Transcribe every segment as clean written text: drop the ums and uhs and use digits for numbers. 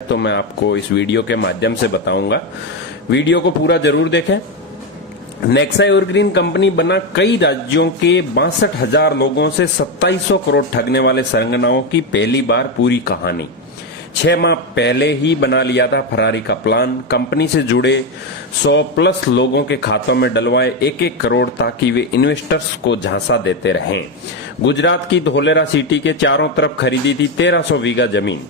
तो मैं आपको इस वीडियो के माध्यम से बताऊंगा। वीडियो को पूरा जरूर देखें। नेक्सा एवरग्रीन कंपनी बना कई राज्यों के 62,000 लोगों से 2700 करोड़ ठगने वाले सरंगनाओं की पहली बार पूरी कहानी। 6 माह पहले ही बना लिया था फरारी का प्लान। कंपनी से जुड़े 100+ लोगों के खातों में डलवाए 1-1 करोड़ ताकि वे इन्वेस्टर्स को झांसा देते रहें। गुजरात की धोलेरा सिटी के चारों तरफ खरीदी थी 1300 बीघा जमीन।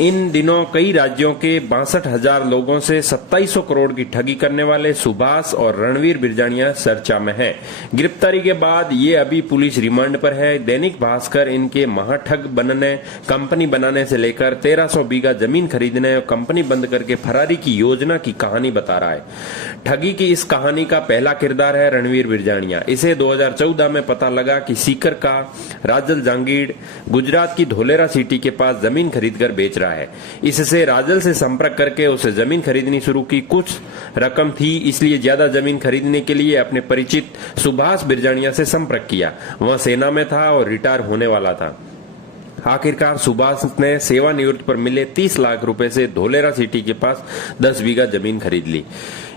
इन दिनों कई राज्यों के 62,000 लोगों से 2700 करोड़ की ठगी करने वाले सुभाष और रणवीर बिरजानिया चर्चा में हैं। गिरफ्तारी के बाद ये अभी पुलिस रिमांड पर है। दैनिक भास्कर इनके महाठग बनने, कंपनी बनाने से लेकर 1300 बीघा जमीन खरीदने और कंपनी बंद करके फरारी की योजना की कहानी बता रहा है। ठगी की इस कहानी का पहला किरदार है रणवीर बिरजानिया। इसे 2014 में पता लगा कि सीकर का राजल जांगीड़ गुजरात की धोलेरा सिटी के पास जमीन खरीदकर बेच रहा है। इससे राजल से संपर्क करके उसे जमीन खरीदनी शुरू की। कुछ रकम थी, इसलिए ज्यादा जमीन खरीदने के लिए अपने परिचित सुभाष बिरजानिया से संपर्क किया। वह सेना में था और रिटायर होने वाला था। आखिरकार सुभाष ने सेवानिवृत्त पर मिले 30 लाख रुपए से धोलेरा सिटी के पास 10 बीघा जमीन खरीद ली।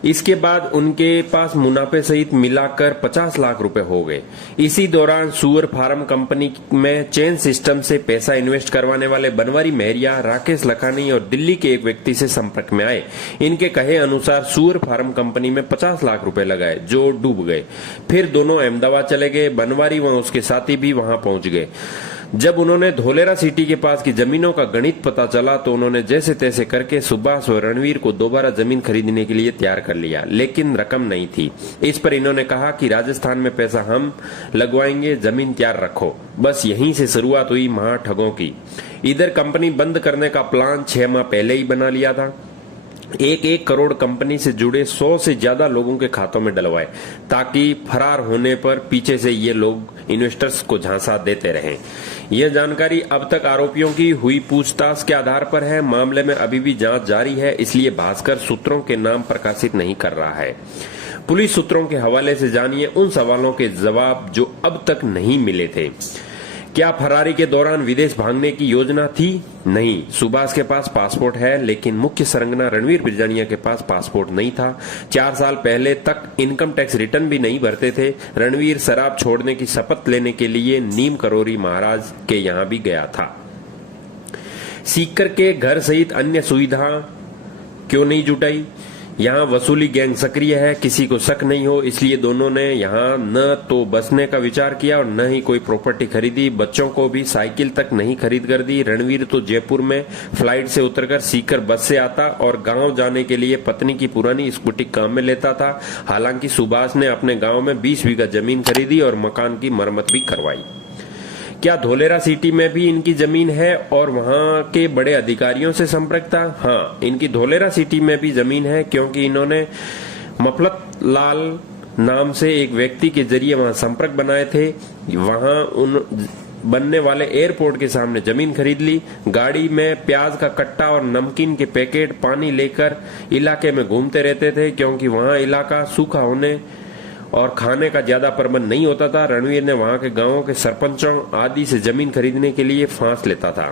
इसके बाद उनके पास मुनाफे सहित मिलाकर 50 लाख रुपए हो गए। इसी दौरान सुअर फार्म कंपनी में चेन सिस्टम से पैसा इन्वेस्ट करवाने वाले बनवारी मेहरिया, राकेश लखानी और दिल्ली के एक व्यक्ति से संपर्क में आए। इनके कहे अनुसार सुअर फार्म कंपनी में 50 लाख रुपए लगाए जो डूब गए। फिर दोनों अहमदाबाद चले गए। बनवारी व उसके साथी भी वहां पहुंच गए। जब उन्होंने धोलेरा सिटी के पास की जमीनों का गणित पता चला तो उन्होंने जैसे तैसे करके सुभाष और रणवीर को दोबारा जमीन खरीदने के लिए तैयार कर लिया, लेकिन रकम नहीं थी। इस पर इन्होंने कहा कि राजस्थान में पैसा हम लगवाएंगे, जमीन तैयार रखो। बस यहीं से शुरुआत हुई महाठगों की। इधर कंपनी बंद करने का प्लान 6 माह पहले ही बना लिया था। 1-1 करोड़ कंपनी से जुड़े 100 से ज्यादा लोगों के खातों में डलवाए ताकि फरार होने पर पीछे से ये लोग इन्वेस्टर्स को झांसा देते रहें। यह जानकारी अब तक आरोपियों की हुई पूछताछ के आधार पर है। मामले में अभी भी जांच जारी है, इसलिए भास्कर सूत्रों के नाम प्रकाशित नहीं कर रहा है। पुलिस सूत्रों के हवाले से जानिए उन सवालों के जवाब जो अब तक नहीं मिले थे। क्या फरारी के दौरान विदेश भागने की योजना थी? नहीं। सुभाष के पास पासपोर्ट है, लेकिन मुख्य सरंगना रणवीर बिरजानिया के पास पासपोर्ट नहीं था। 4 साल पहले तक इनकम टैक्स रिटर्न भी नहीं भरते थे। रणवीर शराब छोड़ने की शपथ लेने के लिए नीम करोरी महाराज के यहाँ भी गया था। सीकर के घर सहित अन्य सुविधा क्यों नहीं जुटाई? यहाँ वसूली गैंग सक्रिय है, किसी को शक नहीं हो, इसलिए दोनों ने यहाँ न तो बसने का विचार किया और न ही कोई प्रॉपर्टी खरीदी। बच्चों को भी साइकिल तक नहीं खरीद कर दी। रणवीर तो जयपुर में फ्लाइट से उतरकर सीकर बस से आता और गांव जाने के लिए पत्नी की पुरानी स्कूटी काम में लेता था। हालांकि सुभाष ने अपने गांव में 20 बीघा जमीन खरीदी और मकान की मरम्मत भी करवाई। क्या धोलेरा सिटी में भी इनकी जमीन है और वहां के बड़े अधिकारियों से संपर्क था? हाँ, इनकी धोलेरा सिटी में भी जमीन है, क्योंकि इन्होंने मफलत लाल नाम से एक व्यक्ति के जरिए वहां संपर्क बनाए थे। वहां उन बनने वाले एयरपोर्ट के सामने जमीन खरीद ली। गाड़ी में प्याज का कट्टा और नमकीन के पैकेट पानी लेकर इलाके में घूमते रहते थे, क्योंकि वहां इलाका सूखा होने और खाने का ज्यादा प्रबंध नहीं होता था। रणवीर ने वहां के गांवों के सरपंचों आदि से जमीन खरीदने के लिए फांस लेता था।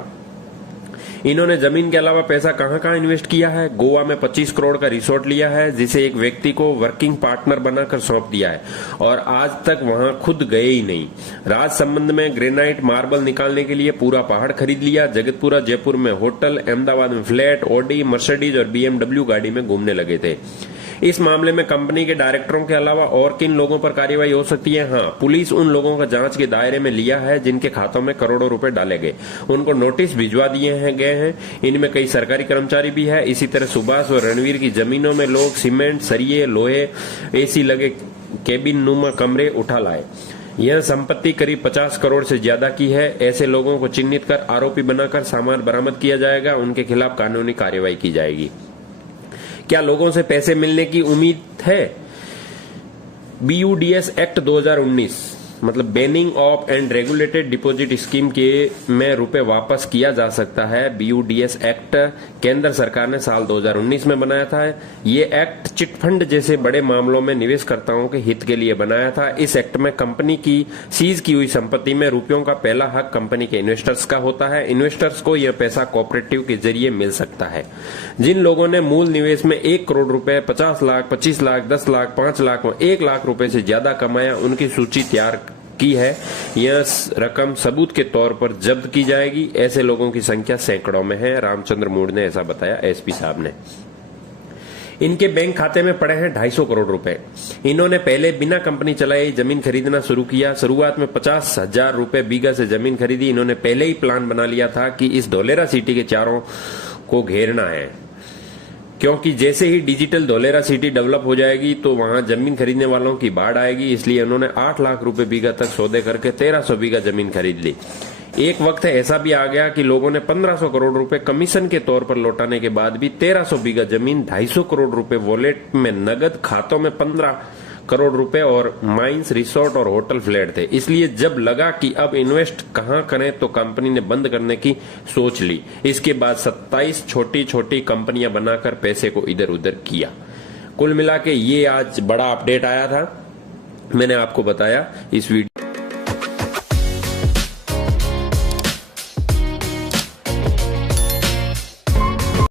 इन्होंने जमीन के अलावा पैसा कहां इन्वेस्ट किया है? गोवा में 25 करोड़ का रिसोर्ट लिया है, जिसे एक व्यक्ति को वर्किंग पार्टनर बनाकर सौंप दिया है और आज तक वहां खुद गए ही नहीं। राज संबंध में ग्रेनाइट मार्बल निकालने के लिए पूरा पहाड़ खरीद लिया। जगतपुरा जयपुर में होटल, अहमदाबाद में फ्लैट, ऑडी, मर्सिडीज और BMW गाड़ी में घूमने लगे थे। इस मामले में कंपनी के डायरेक्टरों के अलावा और किन लोगों पर कार्रवाई हो सकती है? हाँ, पुलिस उन लोगों का जांच के दायरे में लिया है जिनके खातों में करोड़ों रुपए डाले गए। उनको नोटिस भिजवा दिए गए हैं। इनमें कई सरकारी कर्मचारी भी है। इसी तरह सुभाष और रणवीर की जमीनों में लोग सीमेंट, सरिये, लोहे, AC लगे केबिन नुमा कमरे उठा लाए। यह संपत्ति करीब 50 करोड़ से ज्यादा की है। ऐसे लोगों को चिन्हित कर आरोपी बनाकर सामान बरामद किया जाएगा। उनके खिलाफ कानूनी कार्रवाई की जाएगी। क्या लोगों से पैसे मिलने की उम्मीद है? BUDS एक्ट 2019 मतलब banning of and regulated deposit scheme के में रुपए वापस किया जा सकता है। BUDS एक्ट केंद्र सरकार ने साल 2019 में बनाया था। ये एक्ट चिटफंड जैसे बड़े मामलों में निवेशकर्ताओं के हित के लिए बनाया था। इस एक्ट में कंपनी की सीज की हुई संपत्ति में रुपयों का पहला हक कंपनी के इन्वेस्टर्स का होता है। इन्वेस्टर्स को यह पैसा कोऑपरेटिव के जरिए मिल सकता है। जिन लोगों ने मूल निवेश में 1 करोड़ रुपए, 50 लाख, 25 लाख, 10 लाख, 5 लाख और 1 लाख रुपए से ज्यादा कमाया, उनकी सूची तैयार की है। यह रकम सबूत के तौर पर जब्त की जाएगी। ऐसे लोगों की संख्या सैकड़ों में है। रामचंद्र मूड ने ऐसा बताया, SP साहब ने। इनके बैंक खाते में पड़े हैं 250 करोड़ रुपए। इन्होंने पहले बिना कंपनी चलाए जमीन खरीदना शुरू किया। शुरुआत में 50,000 रुपए बीघा से जमीन खरीदी। इन्होंने पहले ही प्लान बना लिया था कि इस धोलेरा सिटी के चारों को घेरना है, क्योंकि जैसे ही डिजिटल धोलेरा सिटी डेवलप हो जाएगी तो वहां जमीन खरीदने वालों की बाढ़ आएगी। इसलिए उन्होंने 8 लाख रुपए बीघा तक सौदे करके 1300 बीघा जमीन खरीद ली। एक वक्त ऐसा भी आ गया कि लोगों ने 1500 करोड़ रुपए कमीशन के तौर पर लौटाने के बाद भी 1300 बीघा जमीन, 250 करोड़ रुपए वॉलेट में नगद, खातों में 15 करोड़ रुपए और माइंस, रिसोर्ट और होटल फ्लैट थे। इसलिए जब लगा कि अब इन्वेस्ट कहां करें तो कंपनी ने बंद करने की सोच ली। इसके बाद 27 छोटी छोटी कंपनियां बनाकर पैसे को इधर उधर किया। कुल मिला के ये आज बड़ा अपडेट आया था, मैंने आपको बताया इस वीडियो